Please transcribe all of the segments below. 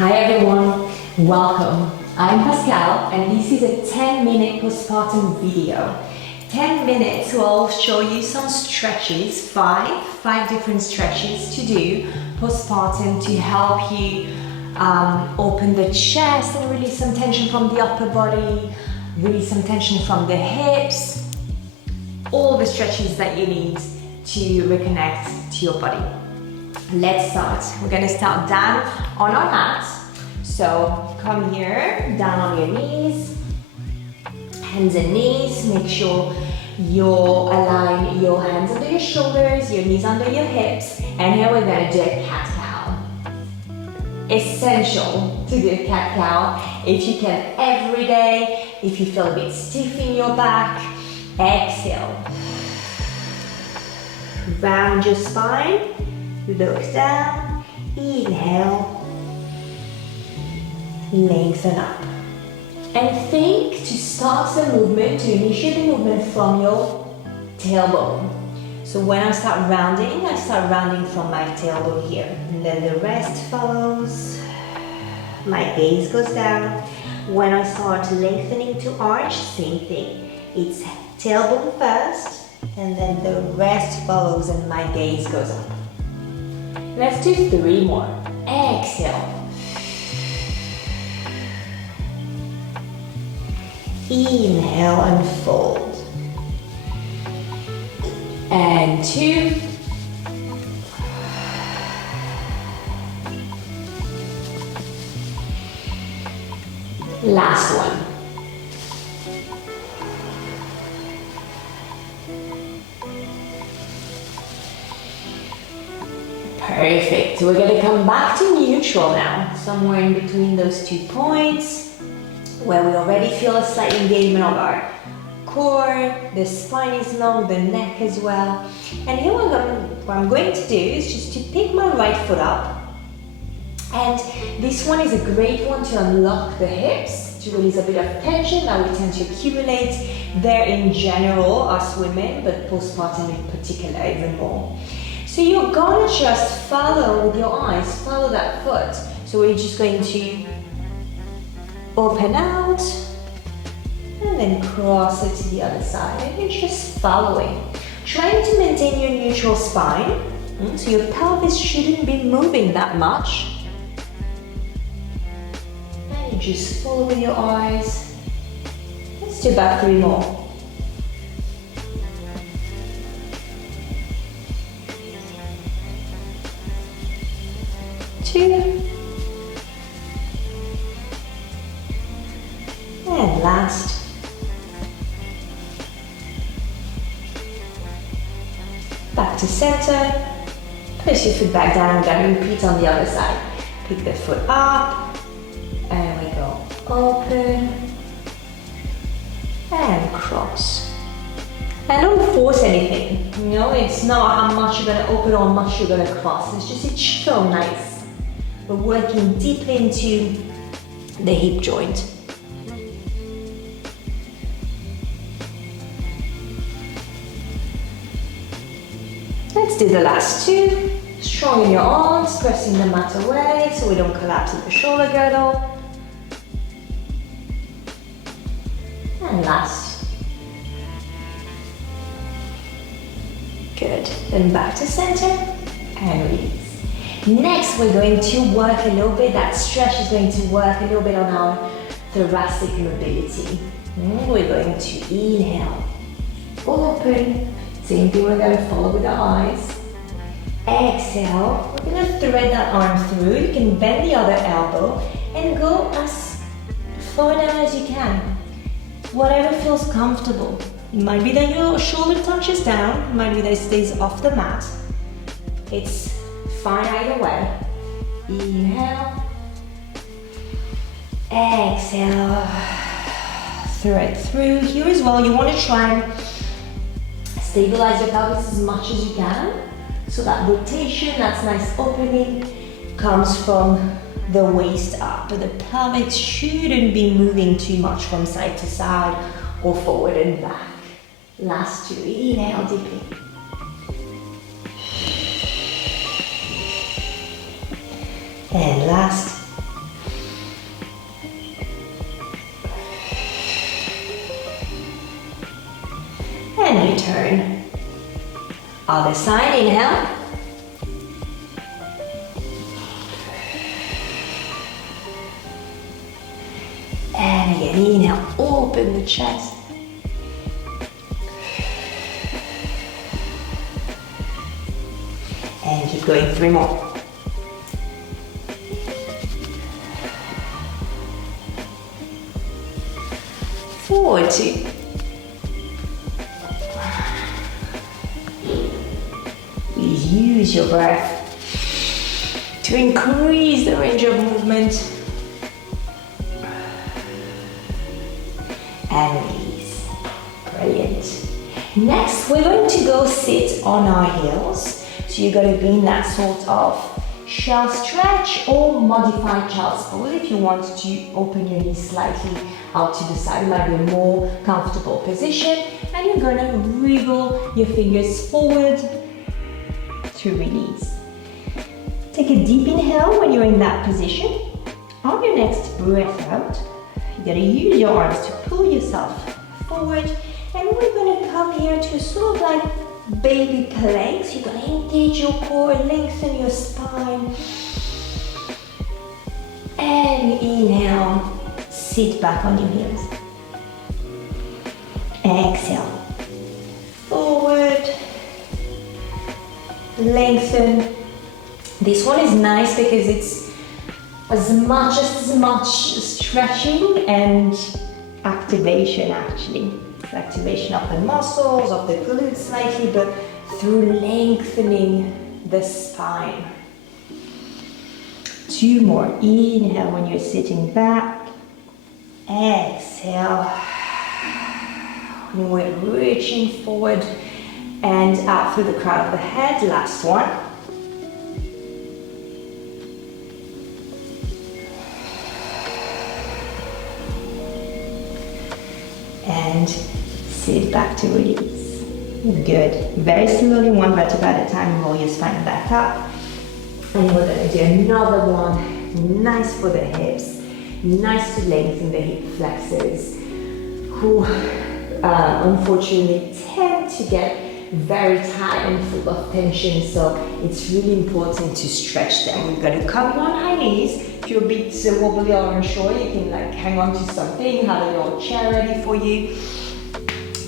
Hi everyone, welcome. I'm Pascal and this is a 10-minute postpartum video. 10 minutes where I'll show you some stretches, five different stretches to do postpartum to help you open the chest and release some tension from the upper body, release some tension from the hips, all the stretches that you need to reconnect to your body. Let's start. We're going to start down on our mat. So come here, down on your knees, hands and knees. Make sure you align your hands under your shoulders, your knees under your hips. And here we're going to do a cat-cow. Essential to do a cat-cow. If you can every day, if you feel a bit stiff in your back, exhale. Round your spine. Look down, inhale, lengthen up. And think to start the movement, to initiate the movement from your tailbone. So when I start rounding from my tailbone here. And then the rest follows. My gaze goes down. When I start lengthening to arch, same thing. It's tailbone first, and then the rest follows and my gaze goes up. Let's do 3 more. Exhale. Inhale and fold. And 2. Last one. Perfect. We're going to come back to neutral now, somewhere in between those 2 points, where we already feel a slight engagement of our core, the spine is long, the neck as well. And here what I'm going to do is just to pick my right foot up. And this one is a great one to unlock the hips, to release a bit of tension that we tend to accumulate there in general, us women, but postpartum in particular even more. So you're gonna just follow with your eyes, follow that foot. So we're just going to open out and then cross it to the other side. And you're just following. Trying to maintain your neutral spine. So your pelvis shouldn't be moving that much. And you just follow with your eyes. Let's do about 3 more. 2. And last. Back to center. Place your foot back down. I'm going to repeat on the other side. Pick the foot up. And we go open. And cross. And don't force anything. You know, it's not how much you're going to open or how much you're going to cross. It's just, it should feel nice. We're working deeply into the hip joint. Let's do the last 2. Strong in your arms, pressing the mat away so we don't collapse at the shoulder girdle. And last. Good. Then back to center and release. Next, we're going to work a little bit, that stretch is going to work a little bit on our thoracic mobility. We're going to inhale, open, same thing we're going to follow with our eyes. Exhale, we're going to thread that arm through, you can bend the other elbow and go as far down as you can. Whatever feels comfortable. It might be that your shoulder touches down, it might be that it stays off the mat. It's fine either way. Inhale. Exhale. Thread through. Here as well, you want to try and stabilize your pelvis as much as you can. So that rotation, that's nice opening, comes from the waist up. But the pelvis shouldn't be moving too much from side to side or forward and back. Last 2. Inhale deeply. And last. Other side, inhale. And again, inhale, open the chest. And keep going, 3 more. Forward 2. Please use your breath to increase the range of movement. And release. Brilliant. Next, we're going to go sit on our heels. So you're going to be in that sort of shell stretch or modified child's pose. If you want to open your knees slightly out to the side, it might be a more comfortable position. And you're going to wriggle your fingers forward to release. Take a deep inhale when you're in that position. On your next breath out, you're going to use your arms to pull yourself forward, and we're going to come here to a sort of like baby planks. You're going to engage your core, lengthen your spine, and inhale, sit back on your heels. Exhale, forward, lengthen. This one is nice because it's as much stretching and activation actually. It's activation of the muscles, of the glutes slightly, but through lengthening the spine. 2 more. Inhale when you're sitting back. Exhale. When we're reaching forward and out through the crown of the head. Last one. And sit back to release. Good. Very slowly, one vertebra at a time, roll your spine back up. And we're going to do another one. Nice for the hips. Nice to lengthen the hip flexors, who unfortunately tend to get very tight and full of tension. So it's really important to stretch them. We're going to come on high knees. If you're a bit wobbly or unsure, you can like hang on to something, have a little chair ready for you.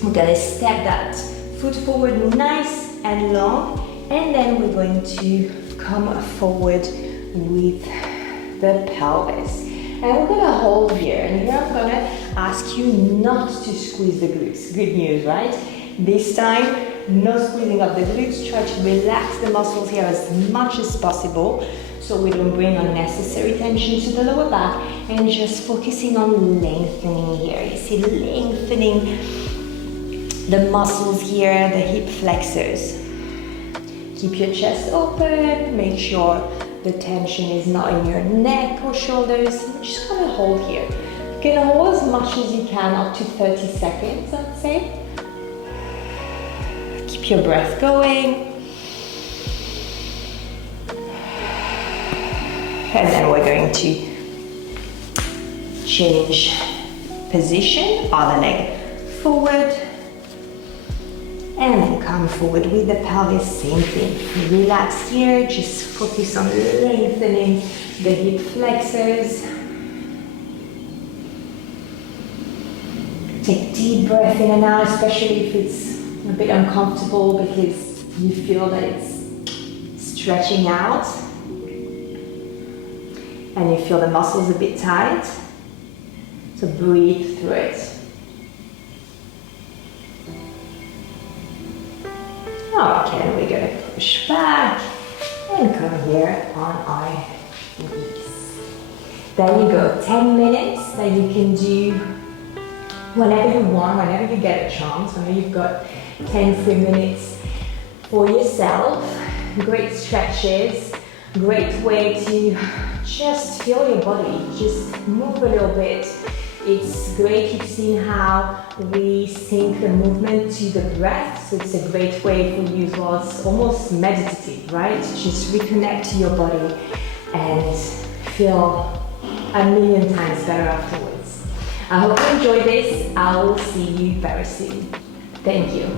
We're going to step that foot forward nice and long, and then we're going to come forward with the pelvis. And we're going to hold here, and here I'm going to ask you not to squeeze the glutes. Good news, right? This time, no squeezing of the glutes. Try to relax the muscles here as much as possible so we don't bring unnecessary tension to the lower back, and just focusing on lengthening here. You see, lengthening the muscles here, the hip flexors. Keep your chest open, make sure the tension is not in your neck or shoulders. I'm just gonna hold here. You can hold as much as you can, up to 30 seconds, I'd say. Keep your breath going. And then we're going to change position, other leg forward. And then come forward with the pelvis, same thing. Relax here, just focus on lengthening the hip flexors. Take deep breath in and out, especially if it's a bit uncomfortable because you feel that it's stretching out and you feel the muscles a bit tight. So breathe through it. Okay, we're going to push back and come here on our knees. There you go, 10 minutes that you can do whenever you want, whenever you get a chance. I know you've got 10 free minutes for yourself. Great stretches, great way to just feel your body, just move a little bit. It's great. You've seen how we sync the movement to the breath, so it's a great way for you as well. It's almost meditative, right? Just reconnect to your body and feel a million times better afterwards. I hope you enjoyed this. I will see you very soon. Thank you.